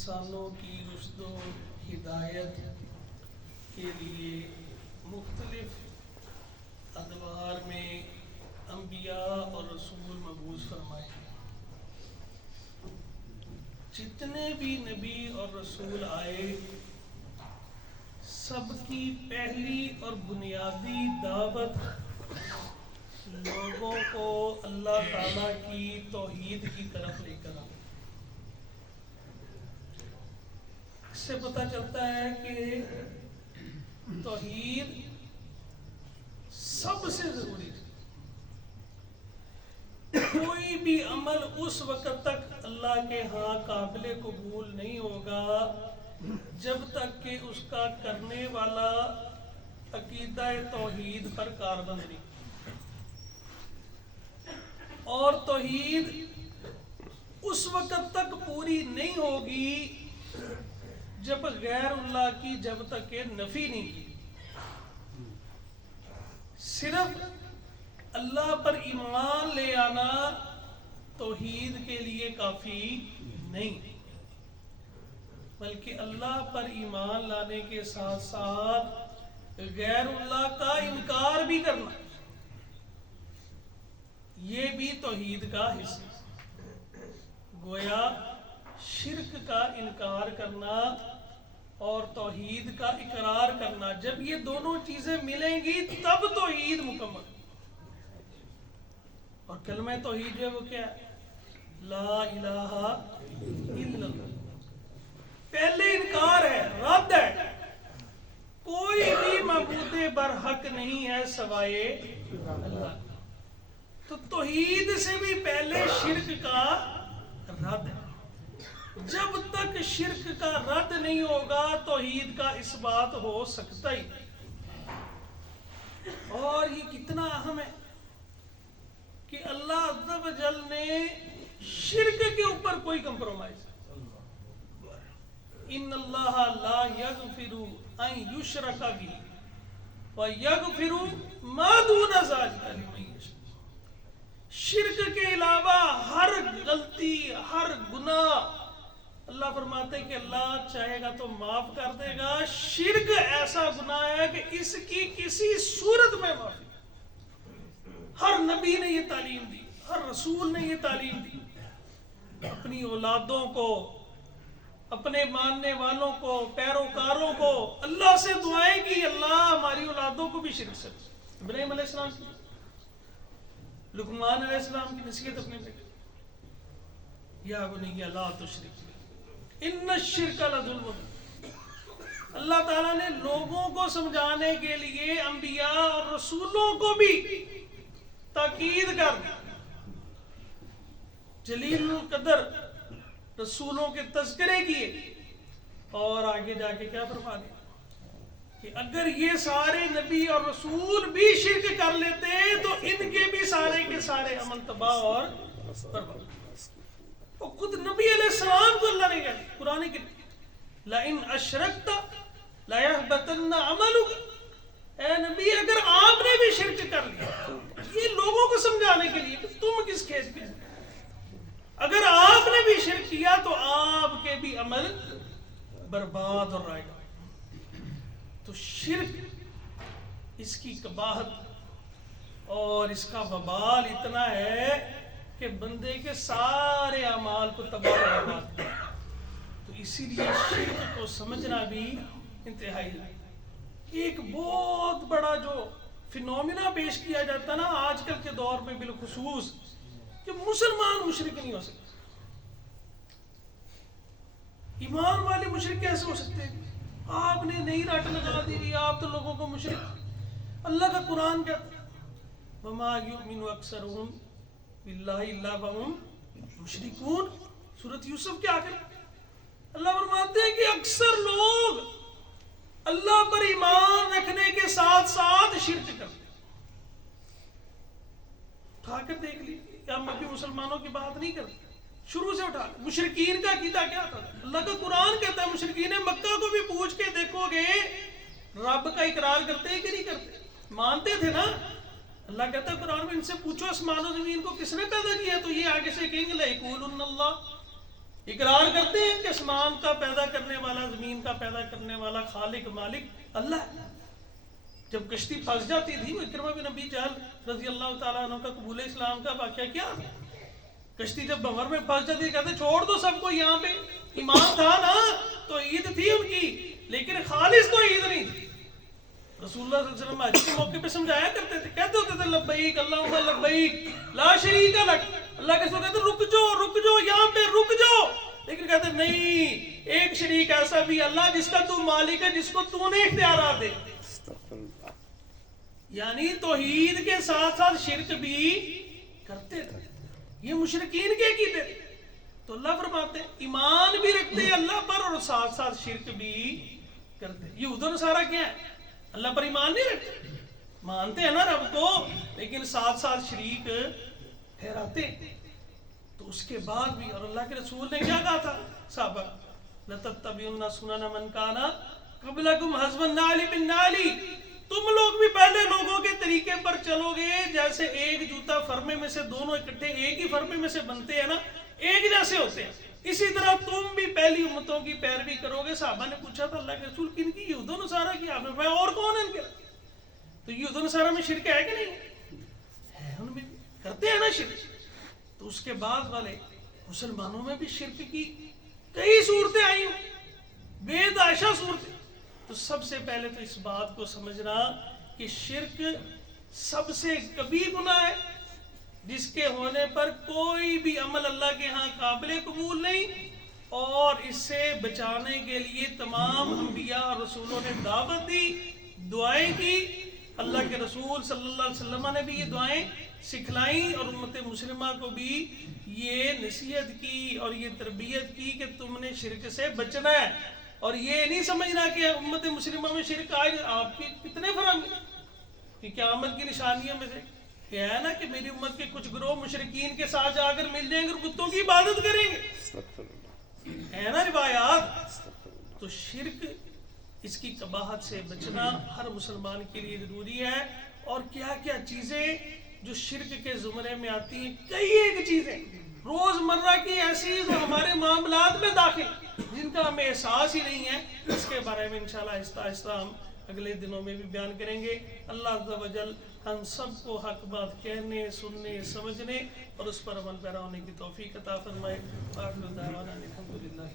انسانوں کی رشد و ہدایت کے لیے مختلف ادوار میں انبیاء اور رسول مبعوث فرمائے ہیں۔ جتنے بھی نبی اور رسول آئے سب کی پہلی اور بنیادی دعوت لوگوں کو اللہ تعالیٰ کی توحید کی طرف لے کر آئے۔ اس سے پتہ چلتا ہے کہ توحید سب سے ضروری ہے۔ کوئی بھی عمل اس وقت تک اللہ کے ہاں قابل قبول نہیں ہوگا جب تک کہ اس کا کرنے والا عقیدہ توحید پر کاربند نہیں، اور توحید اس وقت تک پوری نہیں ہوگی جب غیر اللہ کی جب تک کہ نفی نہیں کی۔ صرف اللہ پر ایمان لے آنا توحید کے لیے کافی نہیں، بلکہ اللہ پر ایمان لانے کے ساتھ ساتھ غیر اللہ کا انکار بھی کرنا، یہ بھی توحید کا حصہ ہے۔ گویا شرک کا انکار کرنا اور توحید کا اقرار کرنا، جب یہ دونوں چیزیں ملیں گی تب توحید مکمل۔ اور کلمہ توحید جو ہے وہ کیا ہے؟ لا الہ الا اللہ۔ پہلے انکار ہے، رد ہے، کوئی بھی معبود برحق نہیں ہے سوائے اللہ۔ تو توحید سے بھی پہلے شرک کا رد ہے۔ جب تک شرک کا رد نہیں ہوگا توحید کا اس بات ہو سکتا ہی نہیں۔ اور یہ کتنا اہم ہے کہ اللہ عز و جل نے شرک کے اوپر کوئی کمپرومائز، ان اللہ لا یغفر ان یشرک بہ ویغفر ما دون ذلک لمن یشاء۔ شرک کے علاوہ ہر غلطی، ہر گناہ اللہ فرماتے ہیں کہ اللہ چاہے گا تو معاف کر دے گا۔ شرک ایسا گناہ ہے کہ اس کی کسی صورت میں معافی۔ ہر نبی نے یہ تعلیم دی، ہر رسول نے یہ تعلیم دی، اپنی اولادوں کو، اپنے ماننے والوں کو، پیروکاروں کو اللہ سے دعائیں کی اللہ ہماری اولادوں کو بھی شرک سے۔ ابراہیم علیہ السلام کی، لقمان علیہ السلام کی نصیحت اپنے بیٹے، یا بنی لا تشرک ان الشرک لظلم۔ اللہ تعالیٰ نے لوگوں کو سمجھانے کے لیے انبیاء اور رسولوں کو بھی تاکید کر دی۔ جلیل القدر رسولوں کے تذکرے کیے، اور آگے جا کے کیا فرما دیا کہ اگر یہ سارے نبی اور رسول بھی شرک کر لیتے تو ان کے بھی سارے کے سارے عمل تباہ اور برباد۔ اور خود نبی علیہ السلام کو اللہ نے کہا قرآن کی لَإِنْ أَشْرَكْتَ لَيَحْبَطَنَّ عَمَلُكَ۔ اے نبی اگر آپ نے بھی شرک کر لیا، یہ لوگوں کو سمجھانے کے لیے کہ تم کس کھیت کے، اگر آپ نے بھی شرک کیا تو آپ کے بھی عمل برباد اور رائے گا۔ تو شرک، اس کی قباحت اور اس کا وبال اتنا ہے کہ بندے کے سارے اعمال کو تباہ و برباد کرتا ہے۔ تو اسی لیے شرک کو سمجھنا بھی انتہائی ہے۔ ایک بہت بڑا جو فینومینا پیش کیا جاتا ہے نا آج کل کے دور میں بالخصوص، کہ مسلمان مشرک نہیں ہو سکتے۔ ایمان والے مشرک کیسے ہو سکتے ہیں؟ آپ نے نہیں رٹ لگا دی، آپ تو لوگوں کو مشرک۔ اللہ کا قرآن کہتا ہے وَمَا يُؤْمِنُ أَكْثَرُهُمْ بِاللَّهِ إِلَّا وَهُمْ مُشْرِكُونَ۔ سورۃ یوسف کے آخر اللہ فرماتے ہیں کہ اکثر لوگ اللہ پر ایمان رکھنے کے ساتھ ساتھ شرک کرتے ہیں۔ اٹھا کر دیکھ لیجیے، ہم ابھی مسلمانوں کی بات نہیں کرتے، شروع سے اٹھا کر مشرکین کا عقیدہ کیا تھا؟ اللہ کا قرآن کہتا ہے مشرکین مکہ کو بھی پوچھ کے دیکھو گے رب کا اقرار کرتے ہیں کہ نہیں کرتے؟ مانتے تھے نا؟ اللہ کہتا ہے قرآن میں ان سے پوچھو آسمان و زمین کو کس نے پیدا کیا؟ تو یہ آگے سے کہیں گے لَيَقُولُنَّ اللَّهُ، اقرار کرتے ہیں کہ آسمان کا پیدا کرنے والا، زمین کا پیدا کرنے والا خالق مالک اللہ ہے۔ جب کشتی پھنس جاتی تھی، وہ اکرمہ بن ابی جہل رضی اللہ تعالیٰ عنہ کا قبول اسلام کا واقعہ کیا تھا؟ کشتی جب بحر میں پھنس جاتی تھی، کہتے چھوڑ دو سب کو، یہاں پہ ایمان تھا نا، تو عید تھی ان کی، لیکن خالص تو عید نہیں تھی۔ رسول اللہ صلی اللہ علیہ وسلم حج کے موقع پہ سمجھایا کرتے تھے، کہتے ہوتے تھے لبیک اللہم لبیک لا شریک لک، اللہ کے ساتھ کہتے رک جاؤ یہاں پہ رک جاؤ، لیکن کہتے نہیں، ایک شریک ایسا بھی اللہ جس کا تو مالک ہے، جس کو تو نے اختیارات دے۔ یعنی توحید کے ساتھ ساتھ شرک بھی کرتے تھے، یہ مشرکین کے عقیدے تھے۔ تو اللہ فرماتے ہیں ایمان بھی رکھتے ہیں اللہ پر اور ساتھ ساتھ شرک بھی کرتے ہیں۔ یہود و نصارہ کیا ہے؟ اللہ پر ایمان نہیں رکھتے، مانتے ہیں نا رب کو، لیکن ساتھ ساتھ شریک ٹھہراتے ہیں۔ تو اس کے بعد بھی، اور اللہ کے رسول نے کیا کہا تھا صحابہ، لَتَتَّبِعُنَّ سُنَنَ مَنْ كَانَ قَبْلَكُمْ حَذْوَ النَّعْلِ بِالنَّعْلِ، تم لوگ بھی پہلے لوگوں کے طریقے پر چلو گے، جیسے ایک جوتا فرمے میں سے دونوں اکٹھے ایک ہی فرمے میں سے بنتے ہیں نا، ایک جیسے ہوتے ہیں، اسی طرح تم بھی پہلی امتوں کی پیروی کرو گے۔ صحابہ نے پوچھا تھا اللہ کے رسول کن کی؟ یہود و نصارہ کی۔ آپ نے فرمایا اور کون ہے ان کے؟ تو یہود و نصارہ میں شرک ہے کہ نہیں ہے؟ ان میں کرتے ہیں نا شرک۔ تو اس کے بعد والے مسلمانوں میں بھی شرک کی کئی صورتیں آئی ہوں، بے داشہ صورتیں۔ تو سب سے پہلے تو اس بات کو سمجھنا کہ شرک سب سے کبھی گناہ ہے، جس کے ہونے پر کوئی بھی عمل اللہ کے ہاں قابل قبول نہیں، اور اس سے بچانے کے لیے تمام انبیاء اور رسولوں نے دعوت دی، دعائیں کی۔ اللہ کے رسول صلی اللہ علیہ وسلم نے بھی یہ دعائیں سکھلائیں، اور امت مسلمہ کو بھی یہ نصیحت کی اور یہ تربیت کی کہ تم نے شرک سے بچنا ہے، اور یہ نہیں سمجھنا کہ امت مسلمہ میں شرک آئے۔ آپ کی کتنے فرق کہ قیامت کی نشانیوں میں سے یہ ہے نا کہ میری امت کے کچھ گروہ مشرکین کے ساتھ جا کر مل جائیں گے اور بتوں کی عبادت کریں گے، ہے نا روایات۔ تو شرک، اس کی قباحت سے بچنا ہر مسلمان کے لیے ضروری ہے۔ اور کیا کیا چیزیں جو شرک کے زمرے میں آتی ہیں، کئی ایک چیزیں روز مرہ کی ایسی جو ہمارے معاملات میں داخل، جن کا ہمیں احساس ہی نہیں ہے، اس کے بارے میں انشاءاللہ آہستہ آہستہ ہم اگلے دنوں میں بھی بیان کریں گے۔ اللہ عز و جل ہم سب کو حق بات کہنے، سننے، سمجھنے اور اس پر عمل پیرا ہونے کی توفیق عطا فرمائے۔ آخر دعوانا الحمدللہ۔